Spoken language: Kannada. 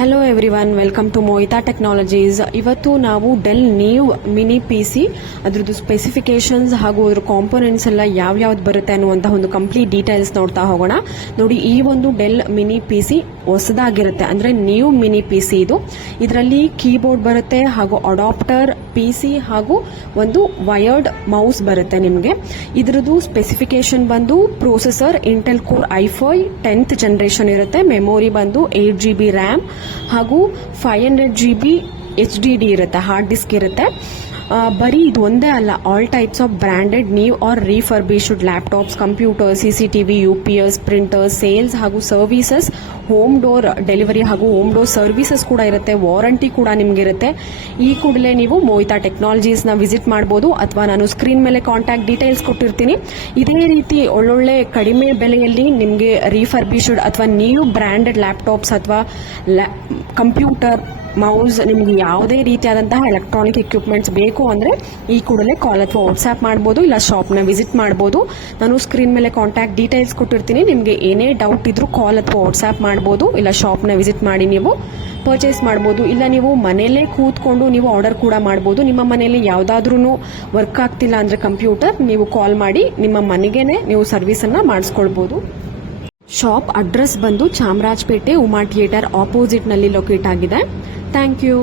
Hello everyone, welcome to Mohita technologies. ಇವತ್ತು ನಾವು ಡೆಲ್ ನ್ಯೂ ಮಿನಿ PC ಅದ್ರದ್ದು ಸ್ಪೆಸಿಫಿಕೇಶನ್ಸ್ ಹಾಗೂ ಅದ್ರ ಕಾಂಪೋನೆಂಟ್ಸ್ ಎಲ್ಲ ಯಾವ್ಯಾವ್ದು ಬರುತ್ತೆ ಅನ್ನುವಂಥ ಒಂದು ಕಂಪ್ಲೀಟ್ ಡೀಟೇಲ್ಸ್ ನೋಡ್ತಾ ಹೋಗೋಣ. ನೋಡಿ, ಈ ಒಂದು ಡೆಲ್ ಮಿನಿ PC ಹೊಸದಾಗಿರುತ್ತೆ, ಅಂದರೆ ನ್ಯೂ ಮಿನಿ PC ಇದು. ಇದರಲ್ಲಿ ಕೀಬೋರ್ಡ್ ಬರುತ್ತೆ ಹಾಗೂ ಅಡಾಪ್ಟರ್ PC ಹಾಗೂ ಒಂದು ವಯರ್ಡ್ ಮೌಸ್ ಬರುತ್ತೆ ನಿಮಗೆ. ಇದರದ್ದು ಸ್ಪೆಸಿಫಿಕೇಶನ್ ಬಂದು processor Intel core i5 10th generation ಇರುತ್ತೆ. ಮೆಮೊರಿ ಬಂದು 8GB ರ್ಯಾಮ್ ಹಾಗೂ 500 GB HDD ಇರುತ್ತೆ, ಹಾರ್ಡ್ ಡಿಸ್ಕ್ ಇರುತ್ತೆ. ಬರೀ ಇದು ಒಂದೇ ಅಲ್ಲ, all types of branded new or refurbished laptops, computer, CCTV, UPS, printers, sales ಹಾಗೂ ಸರ್ವಿಸಸ್, ಹೋಮ್ ಡೋರ್ ಡೆಲಿವರಿ ಹಾಗೂ ಹೋಮ್ ಡೋರ್ ಸರ್ವಿಸಸ್ ಕೂಡ ಇರುತ್ತೆ. ವಾರಂಟಿ ಕೂಡ ನಿಮಗಿರುತ್ತೆ. ಈ ಕೂಡಲೇ ನೀವು ಮೋಹಿತಾ ಟೆಕ್ನಾಲಜೀಸ್ನ ವಿಸಿಟ್ ಮಾಡ್ಬೋದು, ಅಥವಾ ನಾನು ಸ್ಕ್ರೀನ್ ಮೇಲೆ ಕಾಂಟ್ಯಾಕ್ಟ್ ಡೀಟೇಲ್ಸ್ ಕೊಟ್ಟಿರ್ತೀನಿ. ಇದೇ ರೀತಿ ಒಳ್ಳೊಳ್ಳೆ ಕಡಿಮೆ ಬೆಲೆಯಲ್ಲಿ ನಿಮಗೆ ರೀಫರ್ಬಿಶ್ಡ್ ಅಥವಾ ನ್ಯೂ ಬ್ರ್ಯಾಂಡೆಡ್ ಲ್ಯಾಪ್ಟಾಪ್ಸ್ ಅಥವಾ ಕಂಪ್ಯೂಟರ್, ಮೌಸ್, ನಿಮಗೆ ಯಾವುದೇ ರೀತಿಯಾದಂತಹ ಎಲೆಕ್ಟ್ರಾನಿಕ್ ಎಕ್ವಿಪ್ಮೆಂಟ್ಸ್ ಬೇಕು ಅಂದರೆ ಈ ಕೂಡಲೇ ಕಾಲ್ ಅಥವಾ ವಾಟ್ಸ್ಆ್ಯಪ್ ಮಾಡ್ಬೋದು, ಇಲ್ಲ ಶಾಪ್ನ ವಿಸಿಟ್ ಮಾಡ್ಬೋದು. ನಾನು ಸ್ಕ್ರೀನ್ ಮೇಲೆ ಕಾಂಟ್ಯಾಕ್ಟ್ ಡೀಟೇಲ್ಸ್ ಕೊಟ್ಟಿರ್ತೀನಿ. ನಿಮಗೆ ಏನೇ ಡೌಟ್ ಇದ್ರೂ ಕಾಲ್ ಅಥವಾ ವಾಟ್ಸ್ಆ್ಯಪ್ ಮಾಡ್ಬೋದು, ಇಲ್ಲ ಶಾಪ್ನ ವಿಸಿಟ್ ಮಾಡಿ ನೀವು ಪರ್ಚೇಸ್ ಮಾಡ್ಬೋದು. ಇಲ್ಲ ನೀವು ಮನೆಯಲ್ಲೇ ಕೂತ್ಕೊಂಡು ನೀವು ಆರ್ಡರ್ ಕೂಡ ಮಾಡ್ಬೋದು. ನಿಮ್ಮ ಮನೆಯಲ್ಲಿ ಯಾವುದಾದ್ರೂ ವರ್ಕ್ ಆಗ್ತಿಲ್ಲ ಅಂದರೆ ಕಂಪ್ಯೂಟರ್, ನೀವು ಕಾಲ್ ಮಾಡಿ ನಿಮ್ಮ ಮನೆಗೇನೆ ನೀವು ಸರ್ವಿಸನ್ನು ಮಾಡಿಸ್ಕೊಳ್ಬೋದು. ಶಾಪ್ ಅಡ್ರೆಸ್ ಬಂದು ಚಾಮರಾಜಪೇಟೆ ಉಮಾ ಥಿಯೇಟರ್ ಆಪೋಸಿಟ್ನಲ್ಲಿ ಲೊಕೇಟ್ ಆಗಿದೆ. Thank you.